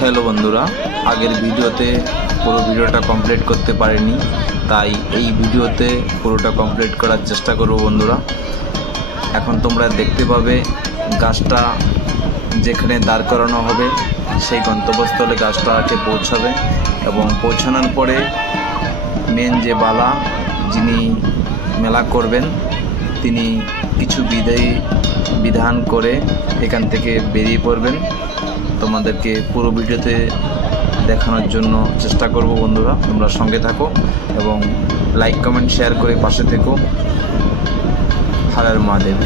Hello বন্ধুরা, আগের ভিডিওতে পুরো ভিডিওটা কমপ্লিট করতে পারিনি, তাই এই ভিডিওতে পুরোটা কমপ্লিট করার চেষ্টা করব বন্ধুরা। এখন তোমরা দেখতে পাবে গাছটা যেখানে দাঁড় করানো হবে, সেই গন্তব্যস্থলে গাছটাকে পৌঁছাবে এবং পৌঁছানোর পরে মেন যে বালা যিনি মেলা করবেন, তিনি কিছু বিদায়ী বিধান করে এখান থেকে বেরিয়ে পড়বেন। তোমাদেরকে পুরো ভিডিওতে দেখানোর জন্য চেষ্টা করব বন্ধুরা। তোমরা সঙ্গে থাকো এবং লাইক কমেন্ট শেয়ার করে পাশে থেকো। হারার মহাদেব।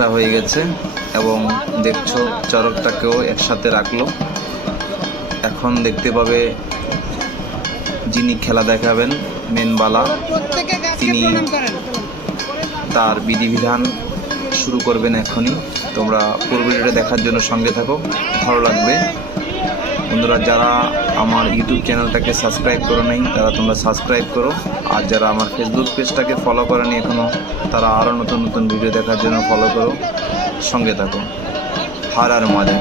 আসা হয়ে গেছে এবং দেখছ চরকটাকেও একসাথে রাখল। এখন দেখতে পাবে যিনি খেলা দেখাবেন মেনবালা তিনি তার বিধিবিধান শুরু করবেন এখনই। তোমরা পুরো ভিডিওটা দেখার জন্য সঙ্গে থাকো, ভালো লাগবে। বন্ধুরা, যারা আমার ইউটিউব চ্যানেলটাকে সাবস্ক্রাইব করে নেই, তারা তোমরা সাবস্ক্রাইব করো। আর যারা আমার ফেসবুক পেজটাকে ফলো করেনি এখনও তারা আরও নতুন নতুন ভিডিও দেখার জন্য ফলো করো। সঙ্গে থাকো। হার আর মজা।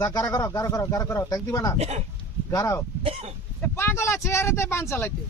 দা গারা করো গারা করো গারা করো ট্যাঙ্ক দিবা না। গারাও এ পাগল আছে, এর বান চালাইতে।